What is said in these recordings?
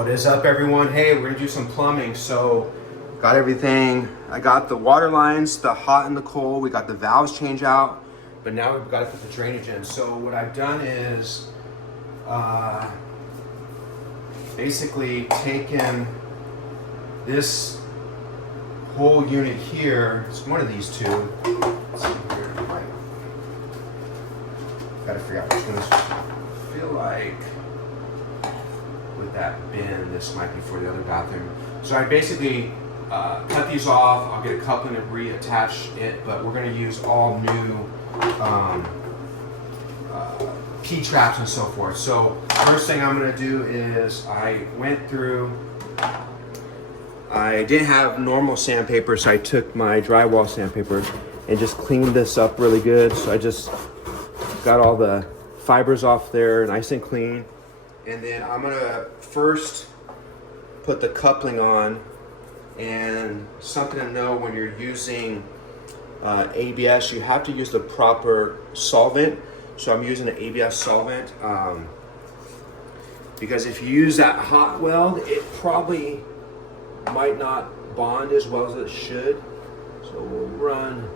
What is up, everyone? Hey, we're gonna do some plumbing. So got everything. I got the water lines, the hot and the cold. We got the valves changed out, but now we've got to put the drainage in. So what I've done is basically taken this whole unit here. It's one of these two. Let's see here. Gotta figure out which one is. I feel like with that bin, this might be for the other bathroom. So I basically cut these off. I'll get a coupling and reattach it, but we're going to use all new P-traps and so forth. So first thing I'm going to do is I went through. I didn't have normal sandpaper, so I took my drywall sandpaper and just cleaned this up really good. So I just got all the fibers off there nice and clean. And then I'm gonna first put the coupling on. And something to know when you're using ABS, you have to use the proper solvent. So I'm using an ABS solvent because if you use that hot weld, it probably might not bond as well as it should. So we'll run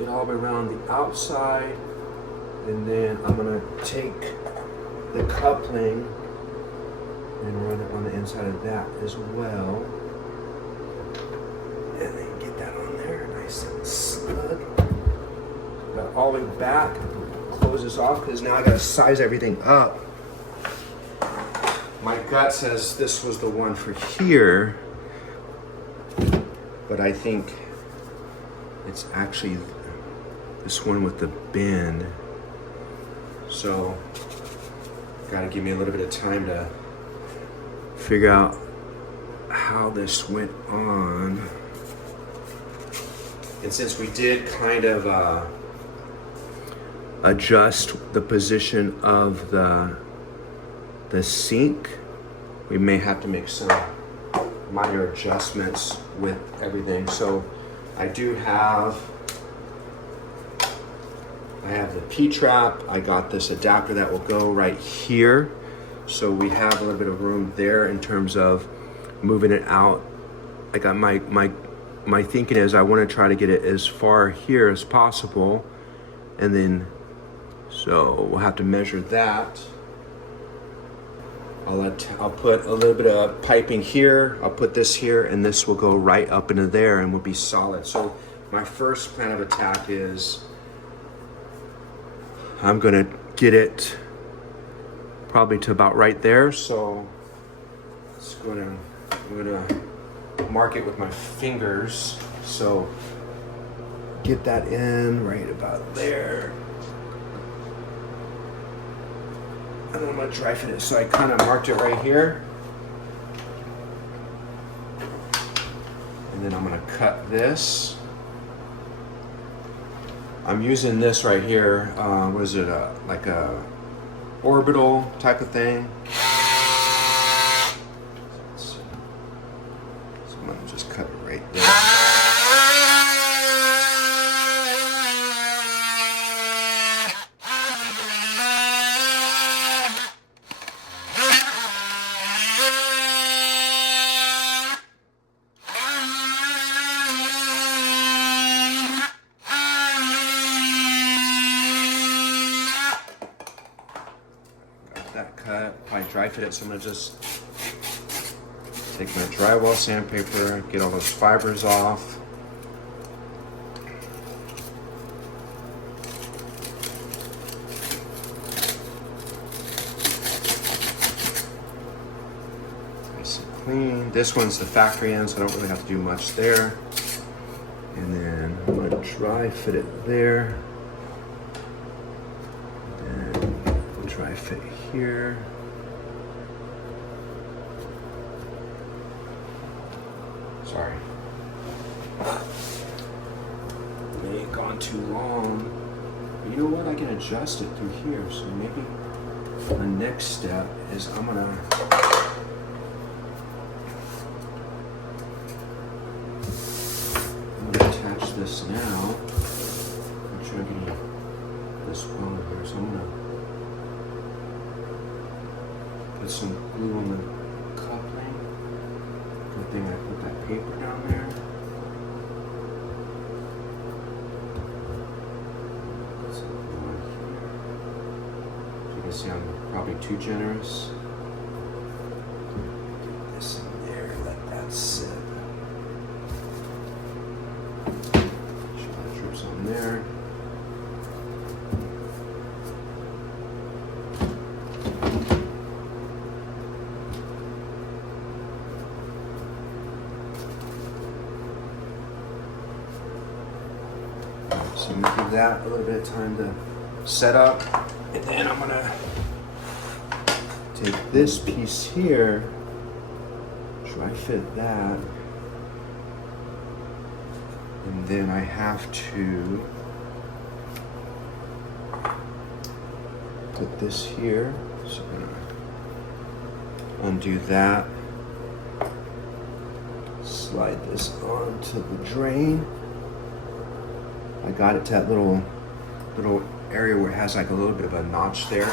it all the way around the outside, and then I'm gonna take the coupling and run it on the inside of that as well. And then get that on there nice and snug. Got all the way back, close this off because now I gotta size everything up. My gut says this was the one for here, but I think it's actually this one with the bend. So gotta give me a little bit of time to figure out how this went on. And since we did kind of adjust the position of the sink, we may have to make some minor adjustments with everything. So I have the P-trap. I got this adapter that will go right here. So we have a little bit of room there in terms of moving it out. I got my thinking is I want to try to get it as far here as possible. And then, so we'll have to measure that. I'll put a little bit of piping here. I'll put this here, and this will go right up into there and will be solid. So my first plan of attack is I'm gonna get it probably to about right there. So I'm gonna mark it with my fingers. So get that in right about there. And then I'm gonna dry fit it. So I kind of marked it right here. And then I'm gonna cut this. I'm using this right here. What is it? Like a orbital type of thing. So I'm gonna just cut it right there. That cut, probably dry fit it, so I'm gonna just take my drywall sandpaper, get all those fibers off. Nice and clean. This one's the factory end, so I don't really have to do much there. And then I'm gonna dry fit it there. Dry fit here. Sorry. It ain't gone too long. You know what? I can adjust it through here. So maybe the next step is I'm gonna attach this now. I'm trying to get this one here, so I'm gonna put some glue on coupling. Good thing I put that paper down there. Let's put one here. You can see I'm probably too generous. Get this in there, let that sit. Sure that drips on there. So I'm gonna give that a little bit of time to set up, and then I'm gonna take this piece here, try fit that, and then I have to put this here. So I'm gonna undo that, slide this onto the drain. I got it to that little area where it has like a little bit of a notch there.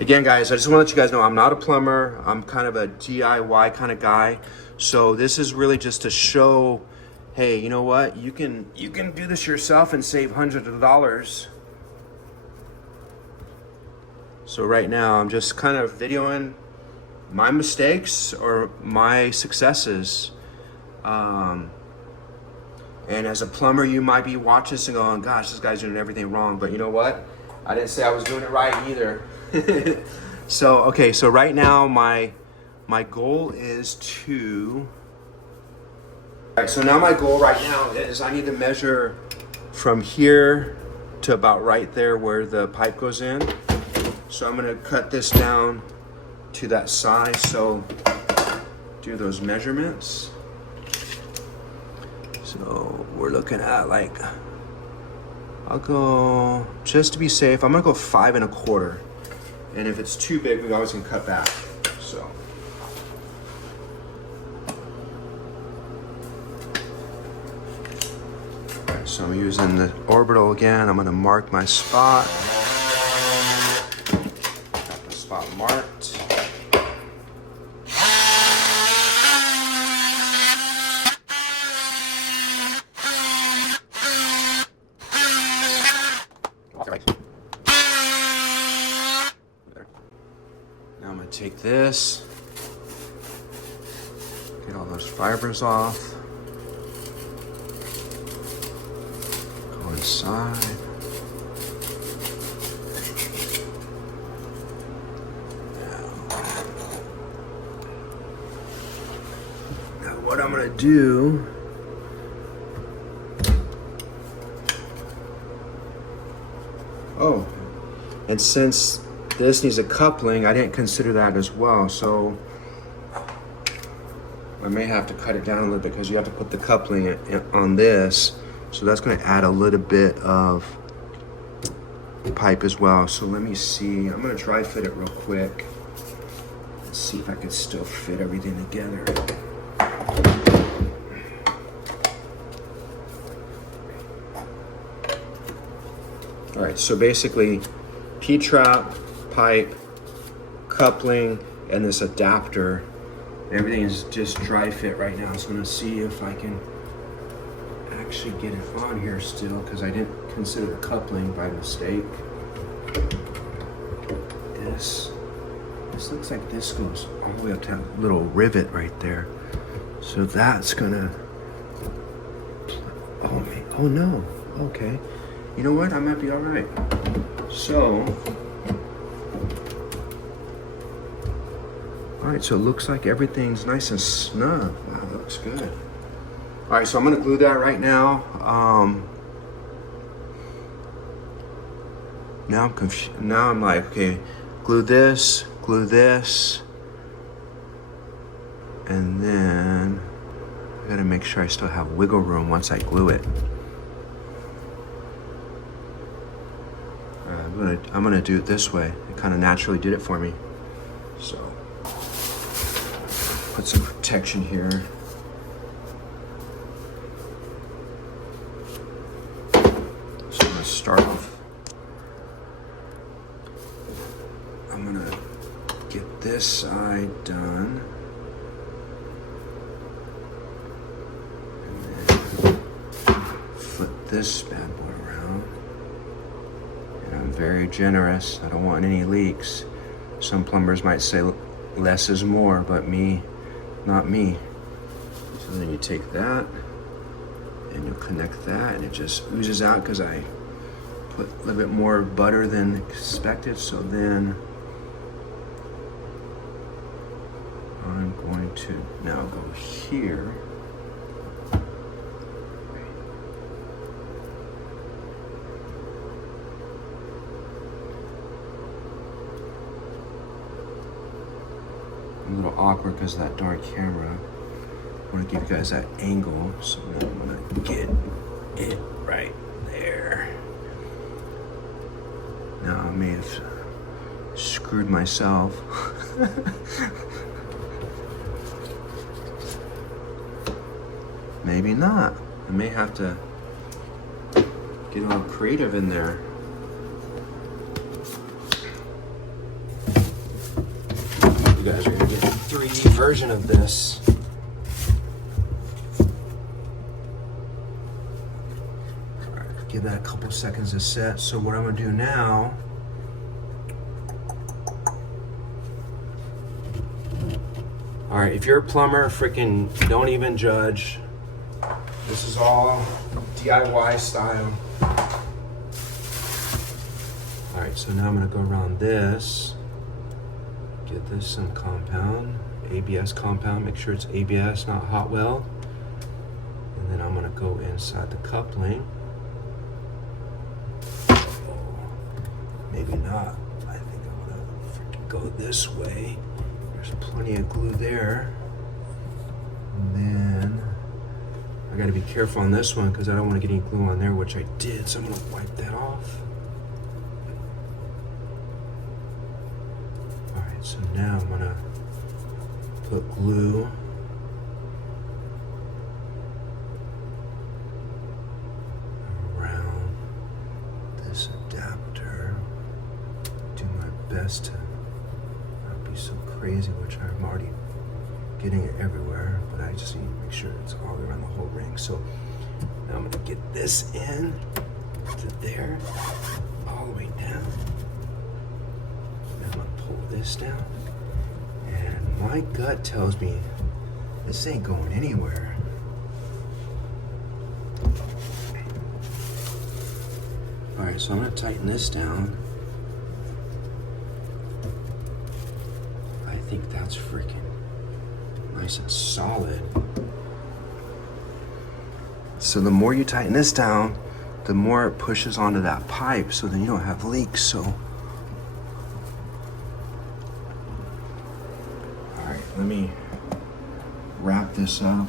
Again, guys, I just want to let you guys know I'm not a plumber. I'm kind of a DIY kind of guy. So this is really just to show, hey, you know what? You can do this yourself and save hundreds of dollars. So right now I'm just kind of videoing my mistakes or my successes. And as a plumber, you might be watching this and going, gosh, this guy's doing everything wrong. But you know what? I didn't say I was doing it right either. So, okay, so right now my goal is to... All right, so now my goal right now is I need to measure from here to about right there where the pipe goes in. So I'm gonna cut this down to that size. So do those measurements. So we're looking at like, I'll go, just to be safe, I'm gonna go 5 1/4. And if it's too big, we always can cut back, so. All right, so I'm using the orbital again. I'm gonna mark my spot. Got the spot marked. Now I'm going to take this, get all those fibers off, go inside. Now what I'm going to do, and since this needs a coupling, I didn't consider that as well, so I may have to cut it down a little bit because you have to put the coupling on this, so that's going to add a little bit of pipe as well. So let me see, I'm going to dry fit it real quick. Let's see if I can still fit everything together. All right, so basically P-trap, pipe, coupling, and this adapter. Everything is just dry fit right now. So I'm gonna see if I can actually get it on here still, because I didn't consider the coupling by mistake. This looks like this goes all the way up to that little rivet right there. So that's gonna, oh no, okay. You know what, I might be all right. So, all right, so it looks like everything's nice and snug. Wow, that looks good. All right, so I'm gonna glue that right now. Now I'm confused. Now I'm like, okay, glue this, and then I gotta make sure I still have wiggle room once I glue it. I'm gonna do it this way. It kind of naturally did it for me. So, put some protection here. So I'm gonna start with, I'm gonna get this side done. And then flip this bad boy around. And I'm very generous. I don't want any leaks. Some plumbers might say less is more, but me, not me. So then you take that and you connect that, and it just oozes out because I put a little bit more butter than expected. So then I'm going to now go here. A little awkward because of that darn camera. I want to give you guys that angle, so now I'm gonna get it right there. Now I may have screwed myself. Maybe not. I may have to get a little creative in there. You guys are gonna get a 3D version of this. Alright, give that a couple seconds to set. So what I'm gonna do now, alright, if you're a plumber, freaking don't even judge. This is all DIY style. Alright, so now I'm gonna go around this. Get this some compound, ABS compound. Make sure it's ABS, not hot weld. And then I'm gonna go inside the coupling. Oh, maybe not. I think I'm gonna freaking go this way. There's plenty of glue there. And then I gotta be careful on this one because I don't want to get any glue on there, which I did. So I'm gonna wipe that off. So now I'm gonna put glue around this adapter. Do my best to not be so crazy, which I'm already getting it everywhere, but I just need to make sure it's all around the whole ring. So now I'm gonna get this in to there, all the way down. This down, and my gut tells me this ain't going anywhere. All right, so I'm gonna tighten this down. I think that's freaking nice and solid. So the more you tighten this down, the more it pushes onto that pipe, so then you don't have leaks. So let me wrap this up.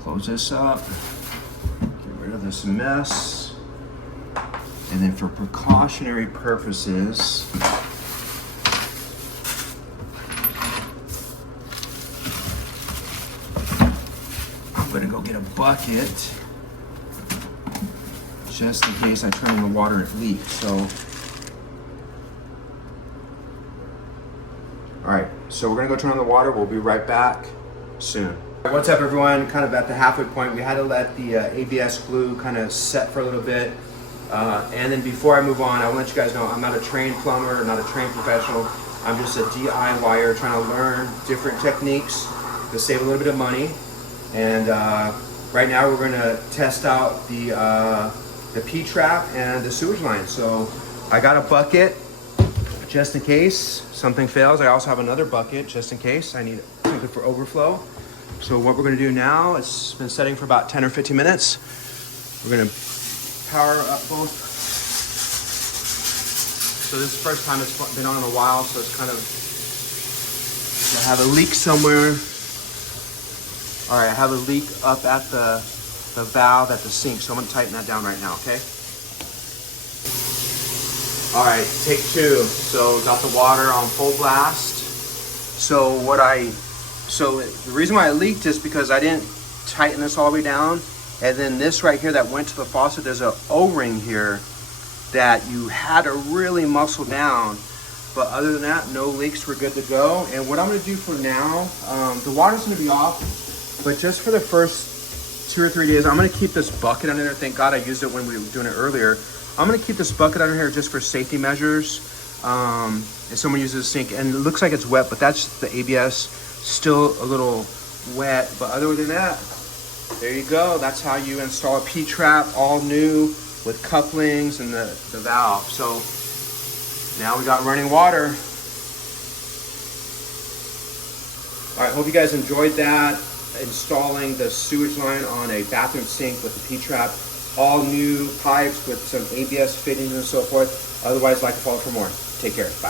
Close this up. Get rid of this mess. And then for precautionary purposes, I'm gonna go get a bucket just in case I turn on the water and it leaks. So all right, so we're gonna go turn on the water. We'll be right back soon. What's up, everyone? Kind of at the halfway point. We had to let the ABS glue kind of set for a little bit. And then before I move on, I want to let you guys know I'm not a trained plumber, not a trained professional. I'm just a DIYer trying to learn different techniques to save a little bit of money. And right now we're gonna test out the P-trap and the sewage line. So I got a bucket just in case something fails. I also have another bucket just in case I need something for overflow. So what we're gonna do now, it's been setting for about 10 or 15 minutes. We're gonna power up both. So this is the first time it's been on in a while, so it's kind of, I have a leak somewhere. All right, I have a leak up at the valve at the sink, so I'm gonna tighten that down right now, okay? All right, take two. So got the water on full blast. So the reason why it leaked is because I didn't tighten this all the way down. And then this right here that went to the faucet, there's an O-ring here that you had to really muscle down. But other than that, no leaks, we're good to go. And what I'm gonna do for now, the water's gonna be off, but just for the first 2 or 3 days, I'm gonna keep this bucket under there. Thank God I used it when we were doing it earlier. I'm gonna keep this bucket under here just for safety measures. If someone uses a sink, and it looks like it's wet, but that's the ABS, still a little wet. But other than that, there you go. That's how you install a P-trap, all new with couplings and the valve. So now we got running water. All right, hope you guys enjoyed that. Installing the sewage line on a bathroom sink with the P-trap. All new pipes with some ABS fittings and so forth. Otherwise, like to follow for more. Take care. Bye.